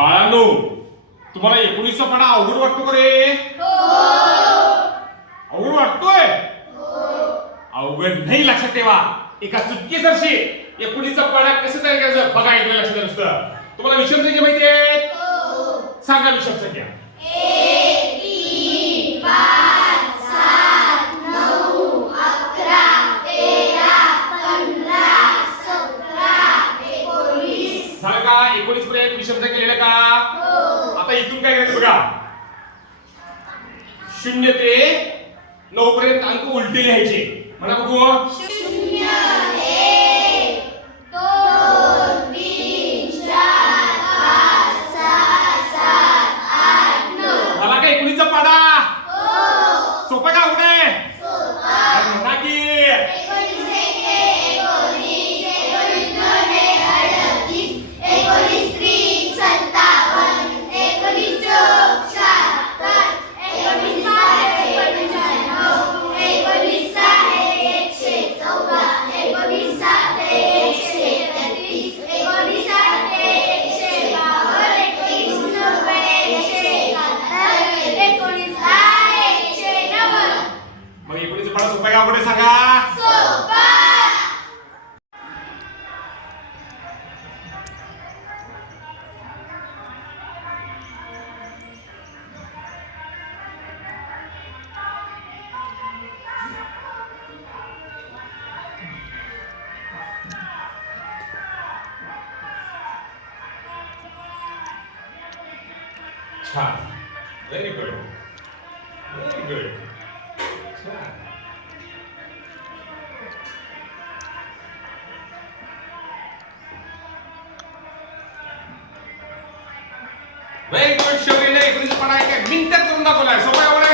बाळांनो, तुम्हाला 19चा पाढा अवघड वाटतो का रे? अवघड वाटतोय? अवघड नाही, लक्षात ठेवा. एका चुटकीसरशी 19चा पाढा कसं तयार करायचं बघा. एक लक्षात नुसतं. तुम्हाला विषम संख्या माहिती आहे? सांगा विषम संख्या. 1 3 5 7 9 11 13 15 17 19. झालं का? 19 पर्यंत विषम संख्या केलेलं का? आता इथून काय करायचं बघा. 0 ते 9 पर्यंत अंक उलटे लिहायचे. म्हणा बघू. 0 1 2 3 4 5 6 7 8 9. मला काय 19चा पाढा सोपा का अवघड आहे? म्हणा की 19 19 19 38 19 30 57 19 चौक 77 19 5 19 9 19 6 114 19 7 133 19 8 152 19 90 171 19 190. मग 19चा पाढा सोपा का अवघड आहे सांगा. सोपा. छान. Very good. Very good. छान. Very good. शौर्यने 19चा पाढा एका मिनिटात करून दाखवलाय. सोपा एवढा